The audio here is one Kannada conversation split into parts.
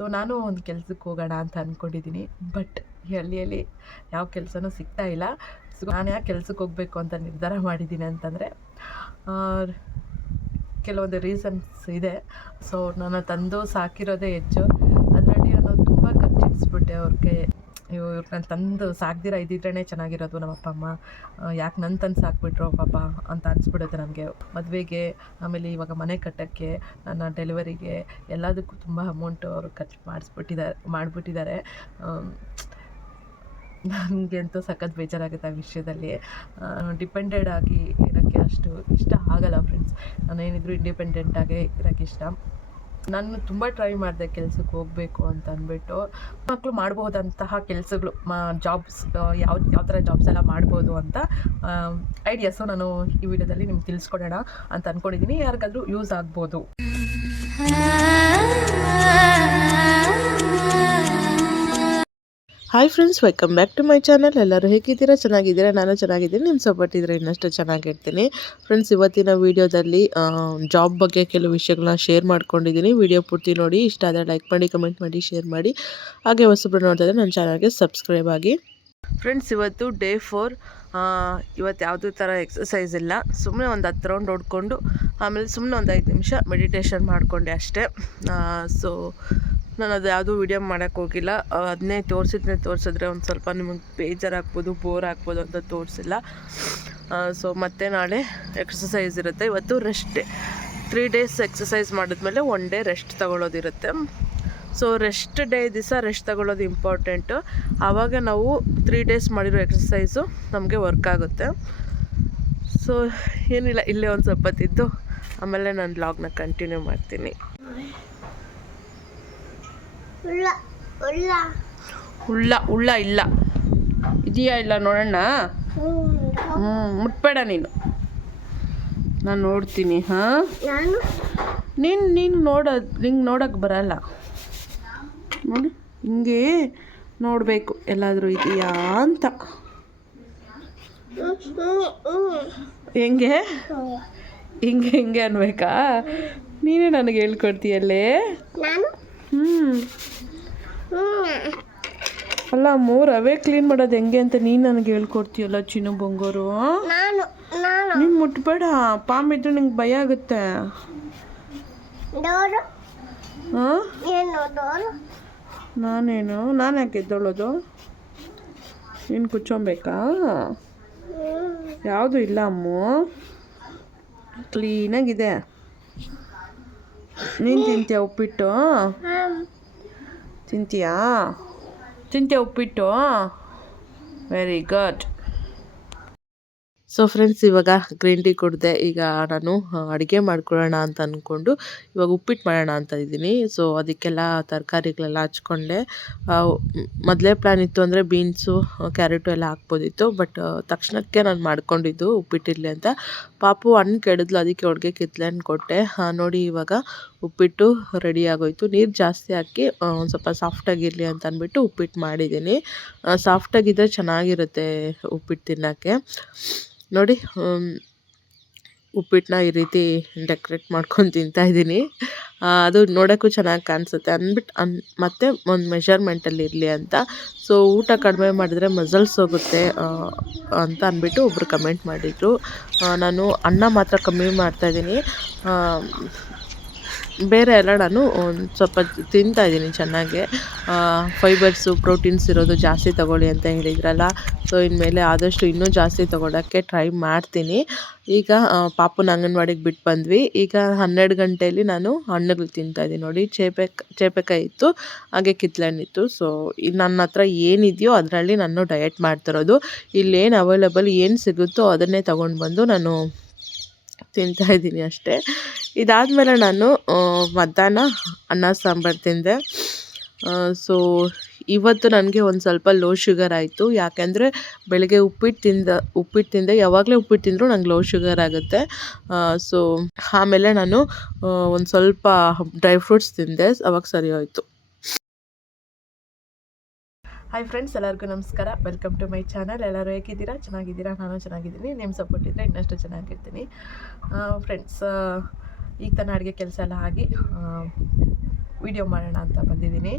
ಸೊ ನಾನು ಒಂದು ಕೆಲ್ಸಕ್ಕೆ ಹೋಗೋಣ ಅಂತ ಅಂದ್ಕೊಂಡಿದ್ದೀನಿ ಬಟ್ ಹಳ್ಳಿಯಲ್ಲಿ ಯಾವ ಕೆಲಸನೂ ಸಿಗ್ತಾ ಇಲ್ಲ. ಸೊ ನಾನು ಯಾಕೆ ಕೆಲ್ಸಕ್ಕೆ ಹೋಗಬೇಕು ಅಂತ ನಿರ್ಧಾರ ಮಾಡಿದ್ದೀನಿ ಅಂತಂದರೆ ಕೆಲವೊಂದು ರೀಸನ್ಸ್ ಇದೆ. ಸೊ ನನ್ನ ತಂದು ಸಾಕಿರೋದೇ ಹೆಚ್ಚು. ಅದರಲ್ಲಿ ನಾನು ತುಂಬ ಖರ್ಚಿಸ್ಬಿಟ್ಟೆ ಅವ್ರಿಗೆ. ಇವ್ರು ನಾನು ತಂದು ಸಾಕ್ದಿರ ಇದ್ದಿದ್ರೇ ಚೆನ್ನಾಗಿರೋದು ನಮ್ಮ ಅಪ್ಪ ಅಮ್ಮ ಯಾಕೆ ನನ್ನ ತಂದು ಸಾಕ್ಬಿಟ್ರು ಪಾಪ ಅಂತ ಅನಿಸ್ಬಿಡುತ್ತೆ ನಮಗೆ. ಮದುವೆಗೆ, ಆಮೇಲೆ ಇವಾಗ ಮನೆ ಕಟ್ಟೋಕ್ಕೆ, ನನ್ನ ಡೆಲಿವರಿಗೆ ಎಲ್ಲದಕ್ಕೂ ತುಂಬ ಅಮೌಂಟು ಅವರು ಖರ್ಚು ಮಾಡಿಸ್ಬಿಟ್ಟಿದ್ದಾರೆ ಮಾಡಿಬಿಟ್ಟಿದ್ದಾರೆ ನನಗೆ ಅಂತೂ ಸಖತ್ ಬೇಜಾರಾಗುತ್ತೆ ಆ ವಿಷಯದಲ್ಲಿ. ಡಿಪೆಂಡೆಡ್ ಆಗಿ ಇರೋಕ್ಕೆ ಅಷ್ಟು ಇಷ್ಟ ಆಗಲ್ಲ ಫ್ರೆಂಡ್ಸ್ ನಾನೇನಿದ್ರು ಇಂಡಿಪೆಂಡೆಂಟಾಗೇ ಇರೋಕ್ಕೆ ಇಷ್ಟ. ನಾನು ತುಂಬ ಟ್ರೈ ಮಾಡಿದೆ ಕೆಲಸಕ್ಕೆ ಹೋಗಬೇಕು ಅಂತ ಅಂದ್ಬಿಟ್ಟು. ಮಕ್ಕಳು ಮಾಡ್ಬೋದಂತಹ ಕೆಲಸಗಳು ಜಾಬ್ಸ್ ಯಾವ ಯಾವ ಥರ ಜಾಬ್ಸ್ ಎಲ್ಲ ಮಾಡ್ಬೋದು ಅಂತ ಐಡಿಯಾಸು ನಾನು ಈ ವಿಡಿಯೋದಲ್ಲಿ ನಿಮ್ಗೆ ತಿಳಿಸ್ಕೊಡೋಣ ಅಂತ ಅಂದ್ಕೊಂಡಿದ್ದೀನಿ ಯಾರಿಗಾದ್ರೂ ಯೂಸ್ ಆಗ್ಬೋದು. Hi friends welcome back to my channel ಎಲ್ಲರೂ ಹೇಗಿದ್ದೀರಾ? ಚೆನ್ನಾಗಿದ್ದೀರಾ? ನಾನು ಚೆನ್ನಾಗಿದ್ದೀನಿ. ನಿಮ್ಮ ಸಪೋರ್ಟ್ ಇದ್ದರೆ ಇನ್ನಷ್ಟು ಚೆನ್ನಾಗಿರ್ತೀನಿ ಫ್ರೆಂಡ್ಸ್ ಇವತ್ತಿನ ವೀಡಿಯೋದಲ್ಲಿ ಜಾಬ್ ಬಗ್ಗೆ ಕೆಲವು ವಿಷಯಗಳನ್ನ ಶೇರ್ ಮಾಡ್ಕೊಂಡಿದ್ದೀನಿ. ವಿಡಿಯೋ ಪೂರ್ತಿ ನೋಡಿ. ಇಷ್ಟ ಆದರೆ ಲೈಕ್ ಮಾಡಿ ಕಮೆಂಟ್ ಮಾಡಿ ಶೇರ್ ಮಾಡಿ. ಹಾಗೆ ಹೊಸಬ್ರು ನೋಡ್ತಾ ಇದ್ದರೆ ನನ್ನ ಚಾನಲ್ಗೆ ಸಬ್ಸ್ಕ್ರೈಬ್ ಆಗಿ. ಫ್ರೆಂಡ್ಸ್ ಇವತ್ತು ಡೇ ಫೋರ್ ಇವತ್ತು ಯಾವುದೇ ಥರ ಎಕ್ಸಸೈಸ್ ಇಲ್ಲ. ಸುಮ್ಮನೆ ಒಂದು ಹತ್ತು ರೌಂಡ್ ಹೊಡ್ಕೊಂಡು ಆಮೇಲೆ ಸುಮ್ಮನೆ ಒಂದು ಐದು ನಿಮಿಷ ಮೆಡಿಟೇಷನ್ ಮಾಡಿಕೊಂಡೆ ಅಷ್ಟೇ. ಸೊ ನಾನು ಅದು ಯಾವುದೂ ವೀಡಿಯೋ ಮಾಡೋಕ್ಕೆ ಹೋಗಿಲ್ಲ. ಅದನ್ನೇ ತೋರಿಸಿದ್ನೇ, ತೋರಿಸಿದ್ರೆ ಒಂದು ಸ್ವಲ್ಪ ನಿಮಗೆ ಬೇಜಾರಾಗ್ಬೋದು ಬೋರ್ ಆಗ್ಬೋದು ಅಂತ ತೋರಿಸಿಲ್ಲ. ಸೊ ಮತ್ತೆ ನಾಳೆ ಎಕ್ಸಸೈಸ್ ಇರುತ್ತೆ. ಇವತ್ತು ರೆಸ್ಟ್ ತ್ರೀ ಡೇಸ್ ಎಕ್ಸಸೈಸ್ ಮಾಡಿದ್ಮೇಲೆ ಒನ್ ಡೇ ರೆಸ್ಟ್ ತಗೊಳ್ಳೋದಿರುತ್ತೆ ಸೊ ರೆಸ್ಟ್ ಡೇ ದಿವಸ ರೆಸ್ಟ್ ತಗೊಳ್ಳೋದು ಇಂಪಾರ್ಟೆಂಟು ಆವಾಗ ನಾವು ತ್ರೀ ಡೇಸ್ ಮಾಡಿರೋ ಎಕ್ಸಸೈಸು ನಮಗೆ ವರ್ಕ್ ಆಗುತ್ತೆ. ಸೊ ಏನಿಲ್ಲ, ಇಲ್ಲೇ ಒಂದು ಸ್ವಲ್ಪ ತಿದ್ದು. ಆಮೇಲೆ ನಾನು ಬ್ಲಾಗ್ನ ಕಂಟಿನ್ಯೂ ಮಾಡ್ತೀನಿ. ಉಳ್ಳ ಉಳ್ಳ ಉಳ್ಳ ಇಲ್ಲ. ಇದೆಯಾ ಇಲ್ಲ ನೋಡೋಣ ಹ್ಞೂ ಮುಟ್ಬೇಡ ನೀನು. ನಾನು ನೋಡ್ತೀನಿ ಹಾಂ? ನಾನು? ನೀನು ನೋಡೋದು ನಿಂಗೆ ನೋಡೋಕ್ಕೆ ಬರಲ್ಲ. ನೋಡಿ ಹಿಂಗೆ ನೋಡಬೇಕು. ಎಲ್ಲಾದರೂ ಇದೆಯಾ ಅಂತ. ಹೆಂಗೆ? ಹಿಂಗೆ ಹಿಂಗೆ ಅನ್ಬೇಕಾ? ನೀನೇ ನನಗೆ ಹೇಳ್ಕೊಡ್ತೀಯಲ್ಲೇ? ಹ್ಞೂ. ಅಲ್ಲ ಮೂರು ರವೆ ಕ್ಲೀನ್ ಮಾಡೋದು ಹೆಂಗೆ ಅಂತ ನೀನು ನನಗೆ ಹೇಳ್ಕೊಡ್ತೀಯಲ್ಲ ಚಿನ್ನು ಬಂಗೋರು? ನಾನು ಮುಟ್ಬೇಡ ಪಾಮ್ ಇದ್ರೆ ನಿಂಗೆ ಭಯ ಆಗುತ್ತೆ. ನಾನೇನು? ನಾನು ಯಾಕೆ ಎದ್ದೊಳ್ಳೋದು ನೀನು ಕುಚ್ಕೊಬೇಕಾ ಯಾವುದು ಇಲ್ಲ ಅಮ್ಮು. ಕ್ಲೀನಾಗಿದೆ ನೀನು ತಿಂತೀಯ ಉಪ್ಪಿಟ್ಟು. ತಿಂತೀಯಾ? ತಿಂತೀಯ ಉಪ್ಪಿಟ್ಟು? ವೆರಿ ಗುಡ್ ಸೊ ಫ್ರೆಂಡ್ಸ್ ಇವಾಗ ಗ್ರೀನ್ ಟೀ ಕುಡಿದೆ. ಈಗ ನಾನು ಅಡುಗೆ ಮಾಡ್ಕೊಳ್ಳೋಣ ಅಂತ ಅಂದ್ಕೊಂಡು ಇವಾಗ ಉಪ್ಪಿಟ್ಟು ಮಾಡೋಣ ಅಂತ ಇದ್ದೀನಿ. ಸೊ ಅದಕ್ಕೆಲ್ಲ ತರಕಾರಿಗಳೆಲ್ಲ ಹಚ್ಕೊಂಡೆ. ಮೊದಲೇ ಪ್ಲ್ಯಾನ್ ಇತ್ತು ಅಂದರೆ ಬೀನ್ಸು ಕ್ಯಾರೆಟು ಎಲ್ಲ ಹಾಕ್ಬೋದಿತ್ತು. ಬಟ್ ತಕ್ಷಣಕ್ಕೆ ನಾನು ಮಾಡ್ಕೊಂಡಿದ್ದು ಉಪ್ಪಿಟ್ಟಿರಲಿ ಅಂತ. ಪಾಪು ಹಣ್ಣು ಕೆಡಿದ್ಲು, ಅದಕ್ಕೆ ಒಳಗೆ ಕಿತ್ಲೆ ಕೊಟ್ಟೆ ನೋಡಿ ಇವಾಗ ಉಪ್ಪಿಟ್ಟು ರೆಡಿ ಆಗೋಯ್ತು. ನೀರು ಜಾಸ್ತಿ ಹಾಕಿ ಒಂದು ಸ್ವಲ್ಪ ಸಾಫ್ಟಾಗಿರಲಿ ಅಂತ ಅಂದ್ಬಿಟ್ಟು ಉಪ್ಪಿಟ್ಟು ಮಾಡಿದ್ದೀನಿ. ಸಾಫ್ಟಾಗಿದ್ದರೆ ಚೆನ್ನಾಗಿರುತ್ತೆ ಉಪ್ಪಿಟ್ಟು ತಿನ್ನೋಕ್ಕೆ. ನೋಡಿ ಉಪ್ಪಿಟ್ಟನ್ನ ಈ ರೀತಿ ಡೆಕೋರೇಟ್ ಮಾಡ್ಕೊಂಡು ತಿಂತಾ ಇದ್ದೀನಿ. ಅದು ನೋಡೋಕ್ಕೂ ಚೆನ್ನಾಗಿ ಕಾಣಿಸುತ್ತೆ. ಅಂದ್ಬಿಟ್ಟು ಅನ್, ಮತ್ತು ಒಂದು ಮೆಷರ್ಮೆಂಟಲ್ಲಿ ಇರಲಿ ಅಂತ. ಸೊ ಊಟ ಕಡಿಮೆ ಮಾಡಿದ್ರೆ ಮಸಲ್ಸ್ ಹೋಗುತ್ತೆ ಅಂತ ಅಂದ್ಬಿಟ್ಟು ಒಬ್ಬರು ಕಮೆಂಟ್ ಮಾಡಿದರು. ನಾನು ಅನ್ನ ಮಾತ್ರ ಕಮ್ಮಿ ಮಾಡ್ತಾಯಿದ್ದೀನಿ ಬೇರೆ ಎಲ್ಲ ನಾನು ಒಂದು ಸ್ವಲ್ಪ ತಿಂತಾ ಇದ್ದೀನಿ ಚೆನ್ನಾಗೆ. ಫೈಬರ್ಸು ಪ್ರೋಟೀನ್ಸ್ ಇರೋದು ಜಾಸ್ತಿ ತಗೊಳ್ಳಿ ಅಂತ ಹೇಳಿದ್ರಲ್ಲ. ಸೊ ಇನ್ಮೇಲೆ ಆದಷ್ಟು ಇನ್ನೂ ಜಾಸ್ತಿ ತೊಗೊಳಕ್ಕೆ ಟ್ರೈ ಮಾಡ್ತೀನಿ. ಈಗ ಪಾಪು ಪಾಪುನ ಅಂಗನವಾಡಿಗೆ ಬಿಟ್ಟು ಬಂದ್ವಿ. ಈಗ ಹನ್ನೆರಡು ಗಂಟೆಯಲ್ಲಿ ನಾನು ಹಣ್ಣುಗಳು ತಿಂತಾ ಇದ್ದೀನಿ ನೋಡಿ. ಚೇಪೆ, ಚೇಪೆಕಾಯಿ ಇತ್ತು, ಹಾಗೆ ಕಿತ್ಳೆಹಣ್ಣಿತ್ತು ಸೊ ನನ್ನ ಹತ್ರ ಏನಿದೆಯೋ ಅದರಲ್ಲಿ ನಾನು ಡಯಟ್ ಮಾಡ್ತಿರೋದು. ಇಲ್ಲೇನು ಅವೈಲೇಬಲ್ ಏನು ಸಿಗುತ್ತೋ ಅದನ್ನೇ ತೊಗೊಂಡು ಬಂದು ನಾನು ತಿಂತಾ ಇದ್ದೀನಿ ಅಷ್ಟೇ. ಇದಾದಮೇಲೆ ನಾನು ಮಧ್ಯಾಹ್ನ ಅನ್ನ ಸಾಂಬಾರು ತಿಂದೆ. ಸೊ ಇವತ್ತು ನನಗೆ ಒಂದು ಸ್ವಲ್ಪ ಲೋ ಶುಗರ್ ಆಯಿತು. ಯಾಕೆಂದರೆ ಬೆಳಗ್ಗೆ ಉಪ್ಪಿಟ್ಟು ತಿಂದ ಉಪ್ಪಿಟ್ಟು ತಿಂದೆ. ಯಾವಾಗಲೇ ಉಪ್ಪಿಟ್ಟು ತಿಂದರೂ ನಂಗೆ ಲೋ ಶುಗರ್ ಆಗುತ್ತೆ. ಸೊ ಆಮೇಲೆ ನಾನು ಒಂದು ಸ್ವಲ್ಪ ಡ್ರೈ ಫ್ರೂಟ್ಸ್ ತಿಂದೆ. ಅವಾಗ ಸರಿ ಹೋಯಿತು. ಹಾಯ್ ಫ್ರೆಂಡ್ಸ್ ಎಲ್ಲರಿಗೂ ನಮಸ್ಕಾರ. ವೆಲ್ಕಮ್ ಟು ಮೈ ಚಾನಲ್ ಎಲ್ಲರೂ ಹೇಗಿದ್ದೀರಾ? ಚೆನ್ನಾಗಿದ್ದೀರಾ? ನಾನು ಚೆನ್ನಾಗಿದ್ದೀನಿ. ನಿಮ್ಮ ಸಪೋರ್ಟ್ ಇದ್ದರೆ ಇನ್ನಷ್ಟು ಚೆನ್ನಾಗಿರ್ತೀನಿ. ಫ್ರೆಂಡ್ಸ್ ಈಗ ತನ್ನ ಅಡುಗೆ ಕೆಲಸ ಎಲ್ಲ ಆಗಿ ವಿಡಿಯೋ ಮಾಡೋಣ ಅಂತ ಬಂದಿದ್ದೀನಿ.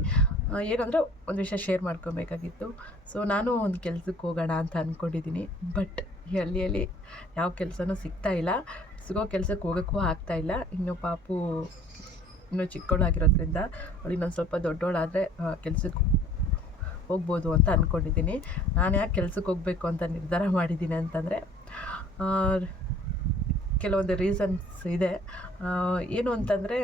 ಏನಂದರೆ ಒಂದು ವಿಷಯ ಶೇರ್ ಮಾಡ್ಕೊಬೇಕಾಗಿತ್ತು. ಸೊ ನಾನು ಒಂದು ಕೆಲಸಕ್ಕೆ ಹೋಗೋಣ ಅಂತ ಅಂದ್ಕೊಂಡಿದ್ದೀನಿ ಬಟ್ ಹಳ್ಳಿಯಲ್ಲಿ ಯಾವ ಕೆಲಸನೂ ಸಿಗ್ತಾ ಇಲ್ಲ. ಸಿಗೋ ಕೆಲಸಕ್ಕೆ ಹೋಗೋಕ್ಕೂ ಆಗ್ತಾ ಇಲ್ಲ. ಇನ್ನು ಪಾಪು, ಇನ್ನೂ ಚಿಕ್ಕವಳಾಗಿರೋದ್ರಿಂದ ಅವಳು ಇನ್ನೊಂದು ಸ್ವಲ್ಪ ದೊಡ್ಡವಳಾದರೆ ಕೆಲ್ಸಕ್ಕೆ ಹೋಗ್ಬೋದು ಅಂತ ಅಂದ್ಕೊಂಡಿದ್ದೀನಿ ನಾನು ಯಾಕೆ ಕೆಲಸಕ್ಕೆ ಹೋಗಬೇಕು ಅಂತ ನಿರ್ಧಾರ ಮಾಡಿದ್ದೀನಿ ಅಂತಂದರೆ ಕೆಲವೊಂದು ರೀಸನ್ಸ್ ಇದೆ. ಏನು ಅಂತಂದರೆ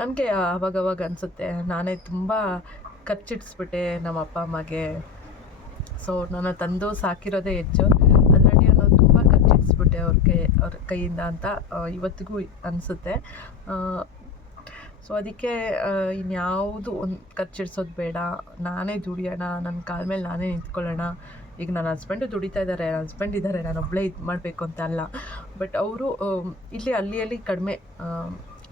ನನಗೆ ಅವಾಗವಾಗ ಅನಿಸುತ್ತೆ, ನಾನೇ ತುಂಬ ಖರ್ಚಿಟ್ಸ್ಬಿಟ್ಟೆ ನಮ್ಮ ಅಪ್ಪ ಅಮ್ಮಗೆ. ಸೊ ನನ್ನ ತಂದು ಸಾಕಿರೋದೇ ಹೆಚ್ಚು. ಅದರಲ್ಲಿ ನಾನು ತುಂಬ ಖರ್ಚಿಟ್ಸ್ಬಿಟ್ಟೆ ಅವ್ರ ಕೈ ಅವ್ರ ಕೈಯಿಂದ ಅಂತ ಇವತ್ತಿಗೂ ಅನಿಸುತ್ತೆ. ಸೊ ಅದಕ್ಕೆ ಇನ್ಯಾವುದು ಒಂದು ಖರ್ಚಿಡ್ಸೋದು ಬೇಡ. ನಾನೇ ದುಡಿಯೋಣ ನನ್ನ ಕಾಲ ಮೇಲೆ ನಾನೇ ನಿಂತ್ಕೊಳ್ಳೋಣ. ಈಗ ನನ್ನ ಹಸ್ಬೆಂಡು ದುಡಿತಾ ಇದ್ದಾರೆ ನನ್ನ ಹಸ್ಬೆಂಡ್ ಇದ್ದಾರೆ ನಾನು ಒಬ್ಬಳೇ ಇದು ಮಾಡಬೇಕು ಅಂತ ಅಲ್ಲ. ಬಟ್ ಅವರು ಇಲ್ಲಿ ಹಳ್ಳಿಯಲ್ಲಿ ಕಡಿಮೆ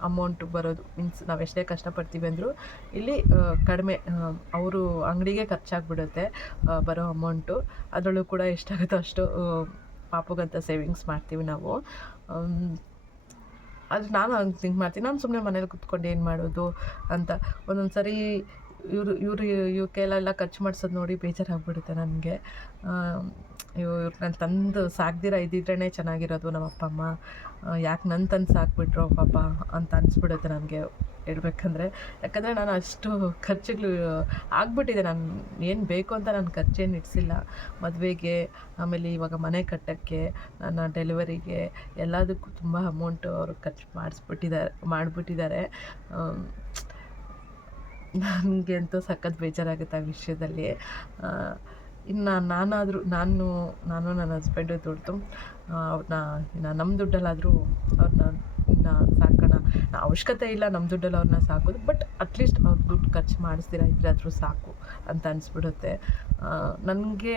ಅಮೌಂಟು ಬರೋದು. ಮೀನ್ಸ್ ನಾವು ಎಷ್ಟೇ ಕಷ್ಟಪಡ್ತೀವಿ ಅಂದರೂ, ಇಲ್ಲಿ ಕಡಿಮೆ ಅವರು ಅಂಗಡಿಗೆ ಖರ್ಚಾಗ್ಬಿಡುತ್ತೆ ಬರೋ ಅಮೌಂಟು ಅದರಲ್ಲೂ ಕೂಡ ಎಷ್ಟಾಗುತ್ತೋ ಅಷ್ಟು ಪಾಪುಗಂತ ಸೇವಿಂಗ್ಸ್ ಮಾಡ್ತೀವಿ ನಾವು. ಅದು ನಾನು ಹಂಗೆ ಥಿಂಕ್ ಮಾಡ್ತೀನಿ. ನಾನು ಸುಮ್ಮನೆ ಮನೇಲಿ ಕುತ್ಕೊಂಡು ಏನು ಮಾಡೋದು ಅಂತ. ಒಂದೊಂದು ಸರಿ ಇವರು ಇವರು ಇವ್ರ ಕೈಲೆಲ್ಲ ಖರ್ಚು ಮಾಡ್ಸೋದು ನೋಡಿ ಬೇಜಾರಾಗ್ಬಿಡುತ್ತೆ ನನಗೆ. ಇವ್ರು ನಾನು ತಂದು ಸಾಕ್ದಿರ ಇದ್ದಿದ್ರೇ ಚೆನ್ನಾಗಿರೋದು ನಮ್ಮ ಅಪ್ಪ ಅಮ್ಮ ಯಾಕೆ ನನ್ನ ತಂದು ಸಾಕ್ಬಿಟ್ರು ಪಾಪ ಅಂತ ಅನಿಸ್ಬಿಡುತ್ತೆ ನನಗೆ. ಹೇಳ್ಬೇಕಂದ್ರೆ, ಯಾಕಂದರೆ ನಾನು ಅಷ್ಟು ಖರ್ಚುಗಳು ಆಗ್ಬಿಟ್ಟಿದೆ. ನಾನು ಏನು ಬೇಕು ಅಂತ ನಾನು ಖರ್ಚೇನು ಇಡಿಸಿಲ್ಲ. ಮದುವೆಗೆ, ಆಮೇಲೆ ಇವಾಗ ಮನೆ ಕಟ್ಟೋಕ್ಕೆ, ನನ್ನ ಡೆಲಿವರಿಗೆ ಎಲ್ಲದಕ್ಕೂ ತುಂಬ ಅಮೌಂಟು ಅವರು ಖರ್ಚು ಮಾಡಿಸ್ಬಿಟ್ಟಿದ್ದಾರೆ ಮಾಡಿಬಿಟ್ಟಿದ್ದಾರೆ. ನನಗೆ ಅಂತೂ ಸಖತ್ ಬೇಜಾರಾಗುತ್ತೆ ಆ ವಿಷಯದಲ್ಲಿ. ಇನ್ನು ನಾನಾದರೂ, ನಾನು ನಾನು ನನ್ನ ಹಸ್ಬೆಂಡು ದುಡ್ದು ಅವ್ರನ್ನ ನಮ್ಮ ದುಡ್ಡಲ್ಲಾದರೂ ಅವ್ರನ್ನ ಇನ್ನು ಅವಶ್ಯಕತೆ ಇಲ್ಲ ನಮ್ಮ ದುಡ್ಡಲ್ಲಿ ಅವ್ರನ್ನ ಸಾಕೋದು ಬಟ್ ಅಟ್ಲೀಸ್ಟ್ ಅವ್ರ ದುಡ್ಡು ಖರ್ಚು ಮಾಡಿಸ್ದಿರ ಇದ್ರಾದರೂ ಸಾಕು ಅಂತ ಅನಿಸ್ಬಿಡುತ್ತೆ. ನನಗೆ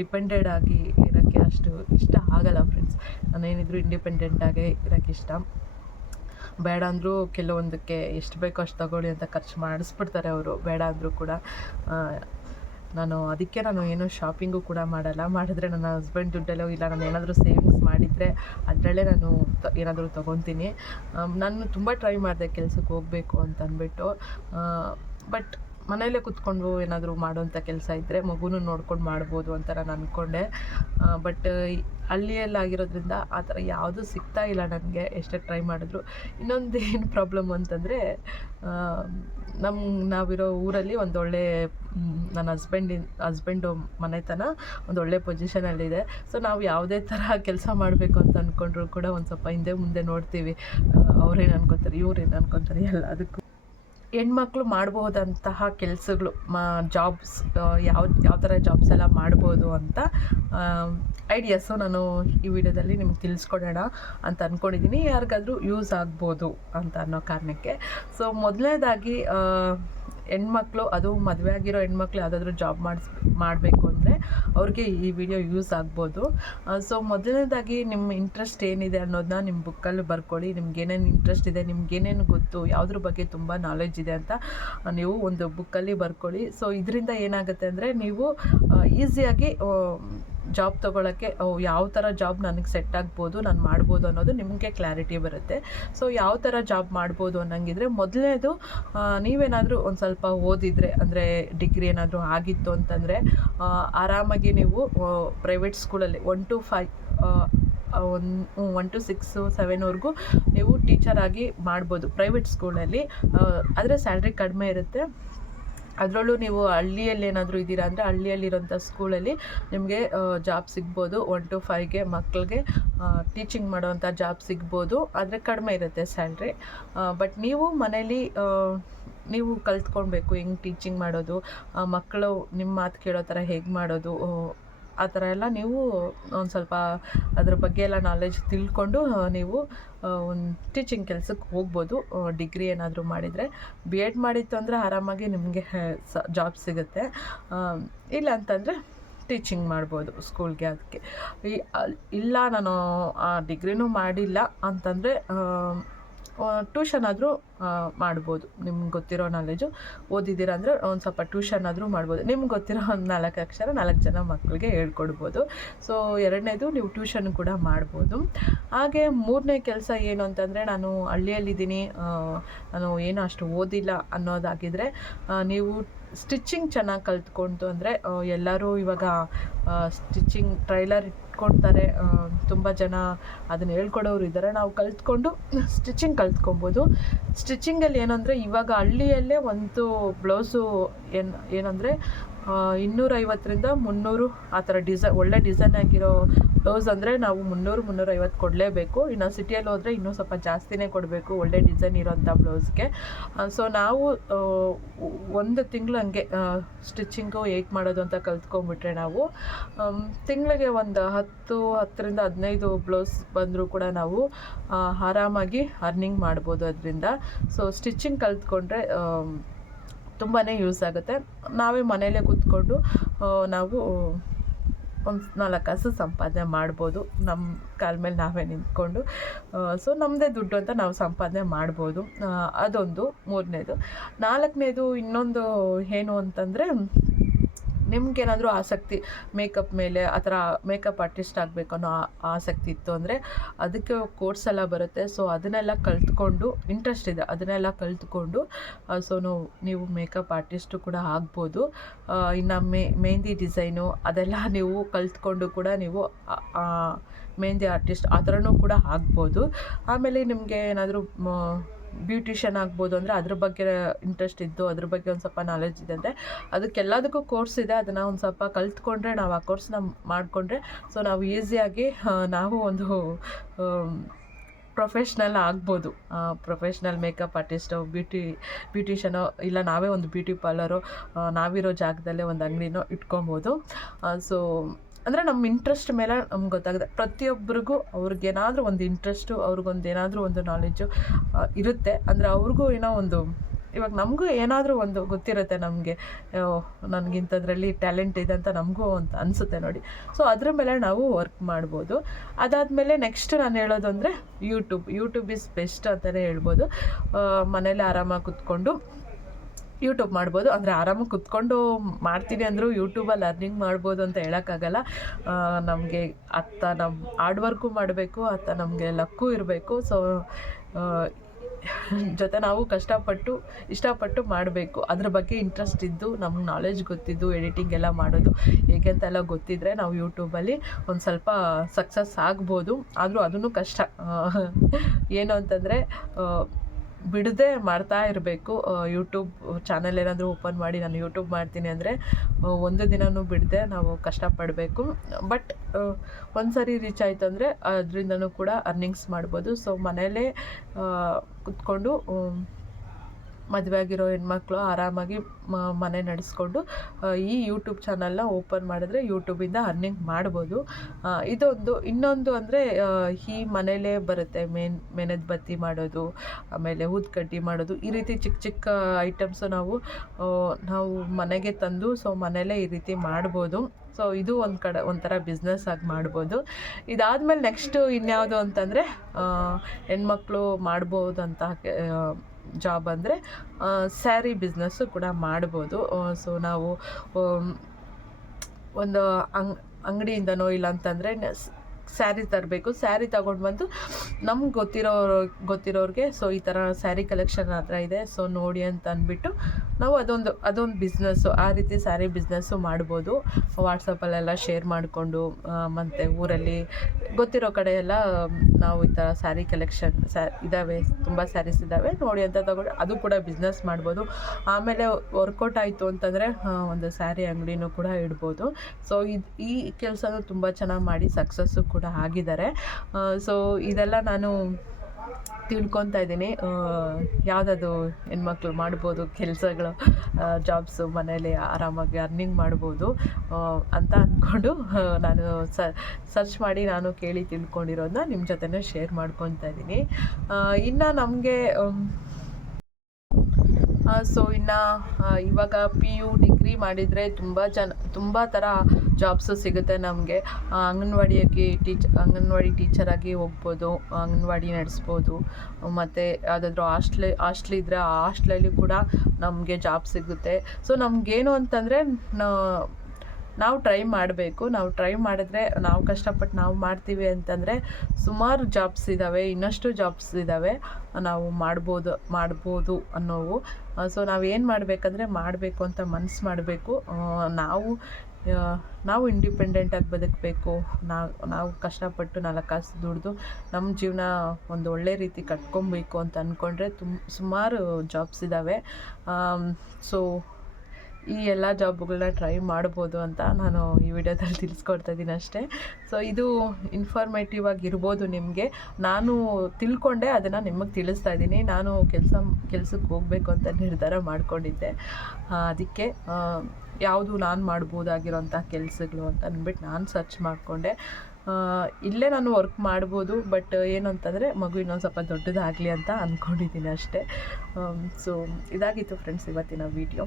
ಡಿಪೆಂಡೆಡ್ ಆಗಿ ಇರೋಕ್ಕೆ ಅಷ್ಟು ಇಷ್ಟ ಆಗಲ್ಲ ಫ್ರೆಂಡ್ಸ್ ನಾನೇನಿದ್ರು ಇಂಡಿಪೆಂಡೆಂಟಾಗೇ ಇರೋಕ್ಕೆ ಇಷ್ಟ. ಬೇಡ ಅಂದರೂ ಕೆಲವೊಂದಕ್ಕೆ ಎಷ್ಟು ಬೇಕೋ ಅಷ್ಟು ತಗೊಳ್ಳಿ ಅಂತ ಖರ್ಚು ಮಾಡಿಸ್ಬಿಡ್ತಾರೆ ಅವರು. ಬೇಡ ಅಂದರೂ ಕೂಡ ನಾನು ಅದಕ್ಕೆ ನಾನು ಏನು ಶಾಪಿಂಗು ಕೂಡ ಮಾಡಲ್ಲ. ಮಾಡಿದ್ರೆ ನನ್ನ ಹಸ್ಬೆಂಡ್ ದುಡ್ಡಲ್ಲೋ ಇಲ್ಲ, ನಾನು ಏನಾದರೂ ಸೇವಿಂಗ್ಸ್ ಮಾಡಿದರೆ ಅದರಲ್ಲೇ ನಾನು ತ, ಏನಾದರೂ ತೊಗೊತೀನಿ. ನಾನು ತುಂಬ ಟ್ರೈ ಮಾಡಿದೆ ಕೆಲ್ಸಕ್ಕೆ ಹೋಗಬೇಕು ಅಂತ ಅಂದ್ಬಿಟ್ಟು. ಬಟ್ ಮನೆಯಲ್ಲೇ ಕುತ್ಕೊಂಡು ಏನಾದರೂ ಮಾಡುವಂಥ ಕೆಲಸ ಇದ್ದರೆ ಮಗುನೂ ನೋಡ್ಕೊಂಡು ಮಾಡ್ಬೋದು ಅಂತ ನಾನು ಅಂದ್ಕೊಂಡೆ ಬಟ್ ಹಳ್ಳಿಯಲ್ಲಾಗಿರೋದ್ರಿಂದ ಆ ಥರ ಯಾವುದೂ ಸಿಗ್ತಾ ಇಲ್ಲ ನನಗೆ. ಎಷ್ಟೇ ಟ್ರೈ ಮಾಡಿದ್ರು. ಇನ್ನೊಂದು ಏನು ಪ್ರಾಬ್ಲಮ್ ಅಂತಂದರೆ ನಮ್ಮ ನಾವಿರೋ ಊರಲ್ಲಿ ಒಂದೊಳ್ಳೆ ನನ್ನ ಹಸ್ಬೆಂಡಿನ ಹಸ್ಬೆಂಡು ಮನೆತನ ಒಂದು ಒಳ್ಳೆ ಪೊಸಿಷನಲ್ಲಿದೆ ಸೊ ನಾವು ಯಾವುದೇ ಥರ ಕೆಲಸ ಮಾಡಬೇಕು ಅಂತ ಅಂದ್ಕೊಂಡ್ರು ಕೂಡ ಒಂದು ಸ್ವಲ್ಪ ಹಿಂದೆ ಮುಂದೆ ನೋಡ್ತೀವಿ. ಅವ್ರೇನು ಅನ್ಕೊತಾರೆ, ಇವ್ರೇನು ಅನ್ಕೊತಾರೆ ಎಲ್ಲದಕ್ಕೂ. ಹೆಣ್ಮಕ್ಳು ಮಾಡಬಹುದಂತಹ ಕೆಲಸಗಳು, ಮಾ ಜಾಬ್ಸ್ ಯಾವ ಯಾವ ಥರ ಜಾಬ್ಸ್ ಎಲ್ಲ ಮಾಡ್ಬೋದು ಅಂತ ಐಡಿಯಾಸು ನಾನು ಈ ವಿಡಿಯೋದಲ್ಲಿ ನಿಮ್ಗೆ ತಿಳಿಸ್ಕೊಡೋಣ ಅಂತ ಅಂದ್ಕೊಂಡಿದ್ದೀನಿ ಯಾರಿಗಾದರೂ ಯೂಸ್ ಆಗ್ಬೋದು ಅಂತ ಅನ್ನೋ ಕಾರಣಕ್ಕೆ. ಸೊ ಮೊದಲನೇದಾಗಿ ಹೆಣ್ಮಕ್ಳು, ಅದು ಮದುವೆ ಆಗಿರೋ ಹೆಣ್ಮಕ್ಳು ಯಾವುದಾದ್ರೂ ಜಾಬ್ ಮಾಡಿಸ್, ಮಾಡಬೇಕು ಅಂದರೆ ಅವ್ರಿಗೆ ಈ ವಿಡಿಯೋ ಯೂಸ್ ಆಗ್ಬೋದು. ಸೊ ಮೊದಲನೇದಾಗಿ ನಿಮ್ಮ ಇಂಟ್ರೆಸ್ಟ್ ಏನಿದೆ ಅನ್ನೋದನ್ನ ನಿಮ್ಮ ಬುಕ್ಕಲ್ಲಿ ಬರ್ಕೊಳ್ಳಿ. ನಿಮ್ಗೆ ಏನೇನು ಇಂಟ್ರೆಸ್ಟ್ ಇದೆ, ನಿಮ್ಗೆ ಏನೇನು ಗೊತ್ತು, ಯಾವುದ್ರ ಬಗ್ಗೆ ತುಂಬ ನಾಲೆಜ್ ಇದೆ ಅಂತ ನೀವು ಒಂದು ಬುಕ್ಕಲ್ಲಿ ಬರ್ಕೊಳ್ಳಿ. ಸೊ ಇದರಿಂದ ಏನಾಗುತ್ತೆ ಅಂದರೆ ನೀವು ಈಸಿಯಾಗಿ ಜಾಬ್ ತೊಗೊಳಕ್ಕೆ ಯಾವ ಥರ ಜಾಬ್ ನನಗೆ ಸೆಟ್ ಆಗ್ಬೋದು, ನಾನು ಮಾಡ್ಬೋದು ಅನ್ನೋದು ನಿಮಗೆ ಕ್ಲಾರಿಟಿ ಬರುತ್ತೆ. ಸೊ ಯಾವ ಥರ ಜಾಬ್ ಮಾಡ್ಬೋದು ಅನ್ನಂಗಿದ್ರೆ ಮೊದಲನೇದು ನೀವೇನಾದರೂ ಒಂದು ಸ್ವಲ್ಪ ಓದಿದರೆ, ಅಂದರೆ ಡಿಗ್ರಿ ಏನಾದರೂ ಆಗಿತ್ತು ಅಂತಂದರೆ ಆರಾಮಾಗಿ ನೀವು ಪ್ರೈವೇಟ್ ಸ್ಕೂಲಲ್ಲಿ one two five one one two six ಸೆವೆನ್ವರೆಗೂ ನೀವು ಟೀಚರ್ ಆಗಿ ಮಾಡ್ಬೋದು. ಪ್ರೈವೇಟ್ ಸ್ಕೂಲಲ್ಲಿ ಆದರೆ ಸ್ಯಾಲ್ರಿ ಕಡಿಮೆ ಇರುತ್ತೆ. ಅದರಲ್ಲೂ ನೀವು ಹಳ್ಳಿಯಲ್ಲಿ ಏನಾದರೂ ಇದ್ದೀರಾ ಅಂದರೆ ಹಳ್ಳಿಯಲ್ಲಿರೋಂಥ ಸ್ಕೂಲಲ್ಲಿ ನಿಮಗೆ ಜಾಬ್ ಸಿಗ್ಬೋದು. ಒನ್ ಟು ಫೈವ್ಗೆ ಮಕ್ಕಳಿಗೆ ಟೀಚಿಂಗ್ ಮಾಡೋವಂಥ ಜಾಬ್ ಸಿಗ್ಬೋದು. ಆದರೆ ಕಡಿಮೆ ಇರುತ್ತೆ ಸ್ಯಾಲ್ರಿ ಬಟ್ ನೀವು ಮನೇಲಿ ನೀವು ಕಲ್ತ್ಕೊಳ್ಬೇಕು ಹೆಂಗೆ ಟೀಚಿಂಗ್ ಮಾಡೋದು ಮಕ್ಕಳು ನಿಮ್ಮ ಮಾತು ಕೇಳೋ ಥರ ಹೇಗೆ ಮಾಡೋದು ಆ, ಥರ ಎಲ್ಲ ನೀವು ಒಂದು ಸ್ವಲ್ಪ ಅದ್ರ ಬಗ್ಗೆ ಎಲ್ಲ ನಾಲೆಜ್ ತಿಳ್ಕೊಂಡು ನೀವು ಒಂದು ಟೀಚಿಂಗ್ ಕೆಲಸಕ್ಕೆ ಹೋಗ್ಬೋದು ಡಿಗ್ರಿ ಏನಾದರೂ ಮಾಡಿದರೆ. ಬಿ ಎಡ್ ಮಾಡಿತ್ತು ಅಂದರೆ ಆರಾಮಾಗಿ ನಿಮಗೆ ಸ ಜಾಬ್ ಸಿಗುತ್ತೆ. ಇಲ್ಲ ಅಂತಂದರೆ ಟೀಚಿಂಗ್ ಮಾಡ್ಬೋದು ಸ್ಕೂಲ್ಗೆ ಅದಕ್ಕೆ. ಇಲ್ಲ ನಾನು ಆ ಡಿಗ್ರಿನೂ ಮಾಡಿಲ್ಲ ಅಂತಂದರೆ ಟ್ಯೂಷನ್ ಆದರೂ ಮಾಡ್ಬೋದು. ನಿಮ್ಗೆ ಗೊತ್ತಿರೋ ನಾಲೆಜು ಓದಿದ್ದೀರ ಅಂದರೆ ಒಂದು ಸ್ವಲ್ಪ ಟ್ಯೂಷನ್ ಆದರೂ ಮಾಡ್ಬೋದು. ನಿಮ್ಗೆ ಗೊತ್ತಿರೋ ಒಂದು ನಾಲ್ಕು ಅಕ್ಷರ, ನಾಲ್ಕು ಜನ ಮಕ್ಕಳಿಗೆ ಹೇಳ್ಕೊಡ್ಬೋದು. ಸೊ ಎರಡನೇದು ನೀವು ಟ್ಯೂಷನ್ ಕೂಡ ಮಾಡ್ಬೋದು. ಹಾಗೆ ಮೂರನೇ ಕೆಲಸ ಏನು ಅಂತಂದರೆ, ನಾನು ಹಳ್ಳಿಯಲ್ಲಿದ್ದೀನಿ. ನಾನು ಏನು ಅಷ್ಟು ಓದಿಲ್ಲ ಅನ್ನೋದಾಗಿದ್ದರೆ ನೀವು ಸ್ಟಿಚಿಂಗ್ ಚೆನ್ನಾಗಿ ಕಲ್ತ್ಕೊಂಡು ಅಂದರೆ ಎಲ್ಲರೂ ಇವಾಗ ಸ್ಟಿಚ್ಚಿಂಗ್ ಟ್ರೈಲರ್ ಇಟ್ಕೊಳ್ತಾರೆ. ತುಂಬ ಜನ ಅದನ್ನು ಹೇಳ್ಕೊಡೋರು ಇದ್ದಾರೆ ನಾವು ಕಲ್ತ್ಕೊಂಡು ಸ್ಟಿಚಿಂಗ್ ಕಲ್ತ್ಕೊಬೋದು. ಸ್ಟಿಚಿಂಗಲ್ಲಿ ಏನಂದರೆ, ಇವಾಗ ಹಳ್ಳಿಯಲ್ಲೇ ಒಂದು ಬ್ಲೌಸು ಏನು, ಏನಂದರೆ ಇನ್ನೂರೈವತ್ತರಿಂದ ಮುನ್ನೂರು ಆ ಥರ ಡಿಸೈ, ಒಳ್ಳೆ ಡಿಸೈನ್ ಆಗಿರೋ ಬ್ಲೌಸ್ ಅಂದರೆ ನಾವು ಮುನ್ನೂರು ಮುನ್ನೂರೈವತ್ತು ಕೊಡಲೇಬೇಕು. ಇನ್ನು ಸಿಟಿಯಲ್ಲಿ ಹೋದರೆ ಇನ್ನೂ ಸ್ವಲ್ಪ ಜಾಸ್ತಿನೇ ಕೊಡಬೇಕು, ಒಳ್ಳೆ ಡಿಸೈನ್ ಇರೋಂಥ ಬ್ಲೌಸ್ಗೆ. ಸೊ ನಾವು ಒಂದು ತಿಂಗಳು ಹಂಗೆ ಸ್ಟಿಚ್ಚಿಂಗು ಹೇಗೆ ಮಾಡೋದು ಅಂತ ಕಲ್ತ್ಕೊಂಡ್ಬಿಟ್ರೆ ನಾವು ತಿಂಗಳಿಗೆ ಒಂದು ಹತ್ತು, ಹತ್ತರಿಂದ ಹದಿನೈದು ಬ್ಲೌಸ್ ಬಂದರೂ ಕೂಡ ನಾವು ಆರಾಮಾಗಿ ಅರ್ನಿಂಗ್ ಮಾಡ್ಬೋದು ಅದರಿಂದ. ಸೊ ಸ್ಟಿಚಿಂಗ್ ಕಲ್ತ್ಕೊಂಡ್ರೆ ತುಂಬಾ ಯೂಸ್ ಆಗುತ್ತೆ. ನಾವೇ ಮನೆಯಲ್ಲೇ ಕೂತ್ಕೊಂಡು ನಾವು ಒಂದು ನಾಲ್ಕು ಕಾಸು ಸಂಪಾದನೆ ಮಾಡ್ಬೋದು. ನಮ್ಮ ಕಾಲ ಮೇಲೆ ನಾವೇ ನಿಂತ್ಕೊಂಡು. ಸೊ ನಮ್ಮದೇ ದುಡ್ಡು ಅಂತ ನಾವು ಸಂಪಾದನೆ ಮಾಡ್ಬೋದು. ಅದೊಂದು. ಮೂರನೇದು. ನಾಲ್ಕನೇದು ಇನ್ನೊಂದು ಏನು ಅಂತಂದರೆ ನಿಮ್ಗೇನಾದರೂ ಆಸಕ್ತಿ ಮೇಕಪ್ ಮೇಲೆ ಆ ಥರ ಮೇಕಪ್ ಆರ್ಟಿಸ್ಟ್ ಆಗಬೇಕು ಅನ್ನೋ ಆಸಕ್ತಿ ಇತ್ತು ಅಂದರೆ ಅದಕ್ಕೆ ಕೋರ್ಸ್ ಎಲ್ಲ ಬರುತ್ತೆ. ಸೊ ಅದನ್ನೆಲ್ಲ ಕಲ್ತ್ಕೊಂಡು ಇಂಟ್ರೆಸ್ಟ್ ಇದೆ. ಅದನ್ನೆಲ್ಲ ಕಲ್ತ್ಕೊಂಡು ಸೊ ನಾವು ಮೇಕಪ್ ಆರ್ಟಿಸ್ಟು ಕೂಡ ಆಗ್ಬೋದು. ಇನ್ನು ಮೇ, ಮೆಹಂದಿ ಡಿಸೈನು ಅದೆಲ್ಲ ನೀವು ಕಲ್ತ್ಕೊಂಡು ಕೂಡ ನೀವು ಮೆಹಂದಿ ಆರ್ಟಿಸ್ಟ್ ಆ ಥರನೂ ಕೂಡ ಆಗ್ಬೋದು. ಆಮೇಲೆ ನಿಮಗೆ ಏನಾದರೂ ಬ್ಯೂಟಿಷಿಯನ್ ಆಗ್ಬೋದು ಅಂದರೆ ಅದ್ರ ಬಗ್ಗೆ ಇಂಟ್ರೆಸ್ಟ್ ಇದ್ದು, ಅದ್ರ ಬಗ್ಗೆ ಒಂದು ಸ್ವಲ್ಪ ನಾಲೆಜ್ ಇದೆ ಅಂದರೆ ಅದಕ್ಕೆಲ್ಲದಕ್ಕೂ ಕೋರ್ಸ್ ಇದೆ. ಅದನ್ನು ಒಂದು ಸ್ವಲ್ಪ ಕಲ್ತ್ಕೊಂಡ್ರೆ ನಾವು ಆ ಕೋರ್ಸ್ನ ಮಾಡಿಕೊಂಡ್ರೆ ಸೊ ನಾವು ಈಸಿಯಾಗಿ ನಾವು ಒಂದು ಪ್ರೊಫೆಷ್ನಲ್ ಆಗ್ಬೋದು. ಪ್ರೊಫೆಷ್ನಲ್ ಮೇಕಪ್ ಆರ್ಟಿಸ್ಟು ಬ್ಯೂಟಿ ಬ್ಯೂಟಿಷನೋ ಇಲ್ಲ ನಾವೇ ಒಂದು ಬ್ಯೂಟಿ ಪಾರ್ಲರು ನಾವಿರೋ ಜಾಗದಲ್ಲೇ ಒಂದು ಅಂಗಡಿನೋ ಇಟ್ಕೊಬೋದು. ಸೊ ಅಂದರೆ ನಮ್ಮ ಇಂಟ್ರೆಸ್ಟ್ ಮೇಲೆ ನಮ್ಗೆ ಗೊತ್ತಾಗುತ್ತೆ. ಪ್ರತಿಯೊಬ್ಬರಿಗೂ ಅವ್ರಿಗೇನಾದರೂ ಒಂದು ಇಂಟ್ರೆಸ್ಟು ಅವ್ರಿಗೊಂದು ಏನಾದರೂ ಒಂದು ನಾಲೆಜು ಇರುತ್ತೆ. ಅಂದರೆ ಅವ್ರಿಗೂ ಏನೋ ಒಂದು, ಇವಾಗ ನಮಗೂ ಏನಾದರೂ ಒಂದು ಗೊತ್ತಿರುತ್ತೆ ನಮಗೆ. ನನಗಿಂಥದ್ರಲ್ಲಿ ಟ್ಯಾಲೆಂಟ್ ಇದೆ ಅಂತ ನಮಗೂ ಅಂತ ಅನಿಸುತ್ತೆ ನೋಡಿ. ಸೊ ಅದ್ರ ಮೇಲೆ ನಾವು ವರ್ಕ್ ಮಾಡ್ಬೋದು. ಅದಾದಮೇಲೆ ನೆಕ್ಸ್ಟ್ ನಾನು ಹೇಳೋದು ಅಂದರೆ ಯೂಟ್ಯೂಬ್ ಯೂಟ್ಯೂಬ್ ಇಸ್ ಬೆಸ್ಟ್ ಅಂತಲೇ ಹೇಳ್ಬೋದು. ಮನೇಲಿ ಆರಾಮಾಗಿ ಕೂತ್ಕೊಂಡು ಯೂಟ್ಯೂಬ್ ಮಾಡ್ಬೋದು. ಅಂದರೆ ಆರಾಮಾಗಿ ಕುತ್ಕೊಂಡು ಮಾಡ್ತೀನಿ ಅಂದರೂ ಯೂಟ್ಯೂಬಲ್ಲಿ ಅರ್ನಿಂಗ್ ಮಾಡ್ಬೋದು ಅಂತ ಹೇಳೋಕ್ಕಾಗಲ್ಲ. ನಮಗೆ ಅತ್ತ ನಮ್ಮ ಹಾರ್ಡ್ ವರ್ಕು ಮಾಡಬೇಕು, ಅತ್ತ ನಮಗೆ ಲಕ್ಕೂ ಇರಬೇಕು. ಸೊ ಜೊತೆ ನಾವು ಕಷ್ಟಪಟ್ಟು, ಇಷ್ಟಪಟ್ಟು ಮಾಡಬೇಕು. ಅದ್ರ ಬಗ್ಗೆ ಇಂಟ್ರೆಸ್ಟ್ ಇದ್ದು, ನಮ್ಗೆ ನಾಲೆಜ್ ಗೊತ್ತಿದ್ದು ಎಡಿಟಿಂಗ್ ಎಲ್ಲ ಮಾಡೋದು ಹೇಗೆ ಅಂತೆಲ್ಲ ಗೊತ್ತಿದ್ದರೆ ನಾವು ಯೂಟ್ಯೂಬಲ್ಲಿ ಒಂದು ಸ್ವಲ್ಪ ಸಕ್ಸಸ್ ಆಗ್ಬೋದು. ಆದರೂ ಅದೂ ಕಷ್ಟ. ಏನು ಅಂತಂದರೆ ಬಿಡದೆ ಮಾಡ್ತಾ ಇರಬೇಕು. ಯೂಟ್ಯೂಬ್ ಚಾನಲ್ ಏನಾದರೂ ಓಪನ್ ಮಾಡಿ ನಾನು ಯೂಟ್ಯೂಬ್ ಮಾಡ್ತೀನಿ ಅಂದರೆ ಒಂದು ದಿನವೂ ಬಿಡದೆ ನಾವು ಕಷ್ಟಪಡಬೇಕು. ಬಟ್ ಒಂದು ಸರಿ ರೀಚ್ ಆಯಿತು ಅಂದರೆ ಅದರಿಂದನೂ ಕೂಡ ಅರ್ನಿಂಗ್ಸ್ ಮಾಡ್ಬೋದು. ಸೊ ಮನೆಯಲ್ಲೇ ಕುತ್ಕೊಂಡು ಮದುವೆ ಆಗಿರೋ ಹೆಣ್ಮಕ್ಳು ಆರಾಮಾಗಿ ಮನೆ ನಡೆಸ್ಕೊಂಡು ಈ ಯೂಟ್ಯೂಬ್ ಚಾನಲ್ನ ಓಪನ್ ಮಾಡಿದ್ರೆ ಯೂಟ್ಯೂಬಿಂದ ಅರ್ನಿಂಗ್ ಮಾಡ್ಬೋದು. ಇದೊಂದು, ಇನ್ನೊಂದು ಅಂದರೆ ಈ ಮನೇಲೇ ಬರುತ್ತೆ. ಮೇನ್ ಮೆಣದ ಬತ್ತಿ ಮಾಡೋದು, ಆಮೇಲೆ ಊದ್ಕಡ್ಡಿ ಮಾಡೋದು, ಈ ರೀತಿ ಚಿಕ್ಕ ಚಿಕ್ಕ ಐಟಮ್ಸು ನಾವು ನಾವು ಮನೆಗೆ ತಂದು ಸೊ ಮನೇಲೇ ಈ ರೀತಿ ಮಾಡ್ಬೋದು. ಸೊ ಇದು ಒಂದು ಕಡೆ, ಒಂಥರ ಬಿಸ್ನೆಸ್ ಆಗಿ ಮಾಡ್ಬೋದು. ಇದಾದಮೇಲೆ ನೆಕ್ಸ್ಟು ಇನ್ಯಾವುದು ಅಂತಂದರೆ ಹೆಣ್ಮಕ್ಳು ಮಾಡ್ಬೋದಂತಹ ಜಾಬ್ ಅಂದರೆ ಸ್ಯಾರಿ ಬಿಸ್ನೆಸ್ಸು ಕೂಡ ಮಾಡ್ಬೋದು. ಸೊ ನಾವು ಒಂದು ಅಂಗ್ ಅಂಗಡಿಯಿಂದನೋ ಇಲ್ಲ ಅಂತಂದರೆ ಸ್ಯಾರಿ ತರಬೇಕು. ಸ್ಯಾರಿ ತಗೊಂಡು ಬಂದು ನಮ್ಗೆ ಗೊತ್ತಿರೋರು, ಗೊತ್ತಿರೋರಿಗೆ ಸೊ ಈ ಥರ ಸ್ಯಾರಿ ಕಲೆಕ್ಷನ್ ಹತ್ರ ಇದೆ. ಸೊ ನೋಡಿ ಅಂತ ಅಂದ್ಬಿಟ್ಟು ನಾವು ಅದೊಂದು ಅದೊಂದು ಬಿಸ್ನೆಸ್ಸು ಆ ರೀತಿ ಸ್ಯಾರಿ ಬಿಸ್ನೆಸ್ಸು ಮಾಡ್ಬೋದು. ವಾಟ್ಸಪ್ಪಲ್ಲೆಲ್ಲ ಶೇರ್ ಮಾಡಿಕೊಂಡು ಮತ್ತು ಊರಲ್ಲಿ ಗೊತ್ತಿರೋ ಕಡೆ ಎಲ್ಲ, ನಾವು ಈ ಥರ ಸ್ಯಾರಿ ಕಲೆಕ್ಷನ್, ಸ್ಯಾ ಇದ್ದಾವೆ ತುಂಬ ಸ್ಯಾರೀಸ್ ಇದ್ದಾವೆ ನೋಡಿ ಅಂತ ತಗೊಂಡು ಅದು ಕೂಡ ಬಿಸ್ನೆಸ್ ಮಾಡ್ಬೋದು. ಆಮೇಲೆ ವರ್ಕೌಟ್ ಆಯಿತು ಅಂತಂದರೆ ಒಂದು ಸ್ಯಾರಿ ಅಂಗಡಿನೂ ಕೂಡ ಇಡ್ಬೋದು. ಸೊ ಇದು, ಈ ಕೆಲಸನೂ ತುಂಬ ಚೆನ್ನಾಗಿ ಮಾಡಿ ಸಕ್ಸಸ್ಸು ಕೂಡ ಆಗಿದ್ದಾರೆ. ಸೊ ಇದೆಲ್ಲ ನಾನು ತಿಳ್ಕೊತಾ ಇದ್ದೀನಿ. ಯಾವುದಾದ್ರು ಹೆಣ್ಮಕ್ಳು ಮಾಡ್ಬೋದು, ಕೆಲಸಗಳು ಜಾಬ್ಸು ಮನೇಲಿ ಆರಾಮಾಗಿ ಅರ್ನಿಂಗ್ ಮಾಡ್ಬೋದು ಅಂತ ಅಂದ್ಕೊಂಡು ನಾನು ಸರ್ಚ್ ಮಾಡಿ ನಾನು ಕೇಳಿ ತಿಳ್ಕೊಂಡಿರೋದನ್ನ ನಿಮ್ಮ ಜೊತೆನೇ ಶೇರ್ ಮಾಡ್ಕೊತಾ ಇದ್ದೀನಿ. ಇನ್ನು ನಮಗೆ ಸೊ ಇನ್ನು ಇವಾಗ ಪಿ ಯು ಡಿಗ್ರಿ ಮಾಡಿದರೆ ತುಂಬ ಜನ, ತುಂಬ ಥರ ಜಾಬ್ಸು ಸಿಗುತ್ತೆ ನಮಗೆ. ಅಂಗನವಾಡಿಯಾಗಿ ಟೀಚ್ ಅಂಗನವಾಡಿ ಟೀಚರಾಗಿ ಹೋಗ್ಬೋದು, ಅಂಗನವಾಡಿ ನಡೆಸ್ಬೋದು, ಮತ್ತು ಯಾವುದಾದ್ರೂ ಹಾಸ್ಟ್ಲ್ ಹಾಸ್ಟ್ಲ್ ಇದ್ದರೆ ಆ ಹಾಸ್ಟ್ಲಲ್ಲಿ ಕೂಡ ನಮಗೆ ಜಾಬ್ ಸಿಗುತ್ತೆ. ಸೊ ನಮಗೇನು ಅಂತಂದರೆ ನಾವು ಟ್ರೈ ಮಾಡಬೇಕು. ನಾವು ಟ್ರೈ ಮಾಡಿದ್ರೆ ನಾವು ಕಷ್ಟಪಟ್ಟು ನಾವು ಮಾಡ್ತೀವಿ ಅಂತಂದರೆ ಸುಮಾರು ಜಾಬ್ಸ್ ಇದ್ದಾವೆ ಇನ್ನಷ್ಟು ಜಾಬ್ಸ್ ಇದ್ದಾವೆ ನಾವು ಮಾಡ್ಬೋದು ಮಾಡ್ಬೋದು ಅನ್ನೋವು. ಸೊ ನಾವು ಏನು ಮಾಡಬೇಕಂದ್ರೆ ಮಾಡಬೇಕು ಅಂತ ಮನಸ್ಸು ಮಾಡಬೇಕು. ನಾವು ನಾವು ಇಂಡಿಪೆಂಡೆಂಟಾಗಿ ಬದುಕಬೇಕು. ನಾವು ನಾವು ಕಷ್ಟಪಟ್ಟು ನಾಲ್ಕು ಕಾಸು ದುಡಿದು ನಮ್ಮ ಜೀವನ ಒಂದು ಒಳ್ಳೆ ರೀತಿ ಕಟ್ಕೊಬೇಕು ಅಂತ ಅಂದ್ಕೊಂಡ್ರೆ ತುಂಬ ಸುಮಾರು ಜಾಬ್ಸ್ ಇದ್ದಾವೆ ಸೊ ಈ ಎಲ್ಲ ಜಾಬ್ಗಳನ್ನ ಟ್ರೈ ಮಾಡ್ಬೋದು ಅಂತ ನಾನು ಈ ವಿಡಿಯೋದಲ್ಲಿ ತಿಳಿಸ್ಕೊಡ್ತಾ ಇದ್ದೀನಿ ಅಷ್ಟೇ. ಸೊ ಇದು ಇನ್ಫಾರ್ಮೇಟಿವ್ ಆಗಿರ್ಬೋದು ನಿಮಗೆ. ನಾನು ತಿಳ್ಕೊಂಡೆ, ಅದನ್ನು ನಿಮಗೆ ತಿಳಿಸ್ತಾ ಇದ್ದೀನಿ ನಾನು ಕೆಲಸ ಕೆಲಸಕ್ಕೆ ಹೋಗಬೇಕು ಅಂತ ನಿರ್ಧಾರ ಮಾಡ್ಕೊಂಡಿದ್ದೆ. ಅದಕ್ಕೆ ಯಾವುದು ನಾನು ಮಾಡ್ಬೋದಾಗಿರೋಂಥ ಕೆಲಸಗಳು ಅಂತ ಅಂದ್ಬಿಟ್ಟು ನಾನು ಸರ್ಚ್ ಮಾಡಿಕೊಂಡೆ. ಇಲ್ಲೇ ನಾನು ವರ್ಕ್ ಮಾಡ್ಬೋದು ಬಟ್ ಏನು ಅಂತಂದರೆ ಮಗು ಇನ್ನೊಂದು ಸ್ವಲ್ಪ ದೊಡ್ಡದಾಗಲಿ ಅಂತ ಅಂದ್ಕೊಂಡಿದ್ದೀನಿ ಅಷ್ಟೇ. ಸೊ ಇದಾಗಿತ್ತು ಫ್ರೆಂಡ್ಸ್ ಇವತ್ತಿನ ವಿಡಿಯೋ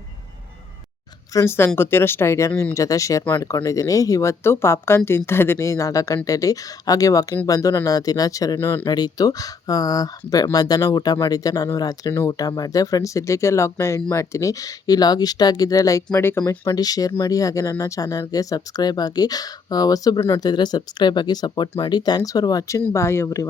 ಫ್ರೆಂಡ್ಸ್ ನಂಗೆ ಗೊತ್ತಿರೋಷ್ಟು ಐಡಿಯಾನ ನಿಮ್ಮ ಜೊತೆ ಶೇರ್ ಮಾಡ್ಕೊಂಡಿದ್ದೀನಿ ಇವತ್ತು ಪಾಪ್ಕಾರ್ನ್ ತಿಂತಾ ಇದ್ದೀನಿ ನಾಲ್ಕು ಗಂಟೆಯಲ್ಲಿ ಹಾಗೆ ವಾಕಿಂಗ್ ಬಂದು ನನ್ನ ದಿನಾಚರಣೆಯೂ ನಡೀತು. ಬೆ, ಮಧ್ಯಾಹ್ನ ಊಟ ಮಾಡಿದ್ದೆ, ನಾನು ರಾತ್ರಿನೂ ಊಟ ಮಾಡಿದೆ. ಫ್ರೆಂಡ್ಸ್ ಇಲ್ಲಿಗೆ ಲಾಗ್ನ ಎಂಡ್ ಮಾಡ್ತೀನಿ. ಈ ಲಾಗ್ ಇಷ್ಟ ಆಗಿದ್ದರೆ ಲೈಕ್ ಮಾಡಿ ಕಮೆಂಟ್ ಮಾಡಿ ಶೇರ್ ಮಾಡಿ, ಹಾಗೆ ನನ್ನ ಚಾನಲ್ಗೆ ಸಬ್ಸ್ಕ್ರೈಬ್ ಆಗಿ ಹೊಸೊಬ್ರು ನೋಡ್ತಿದ್ರೆ ಸಬ್ಸ್ಕ್ರೈಬ್ ಆಗಿ ಸಪೋರ್ಟ್ ಮಾಡಿ. Thanks for watching bye every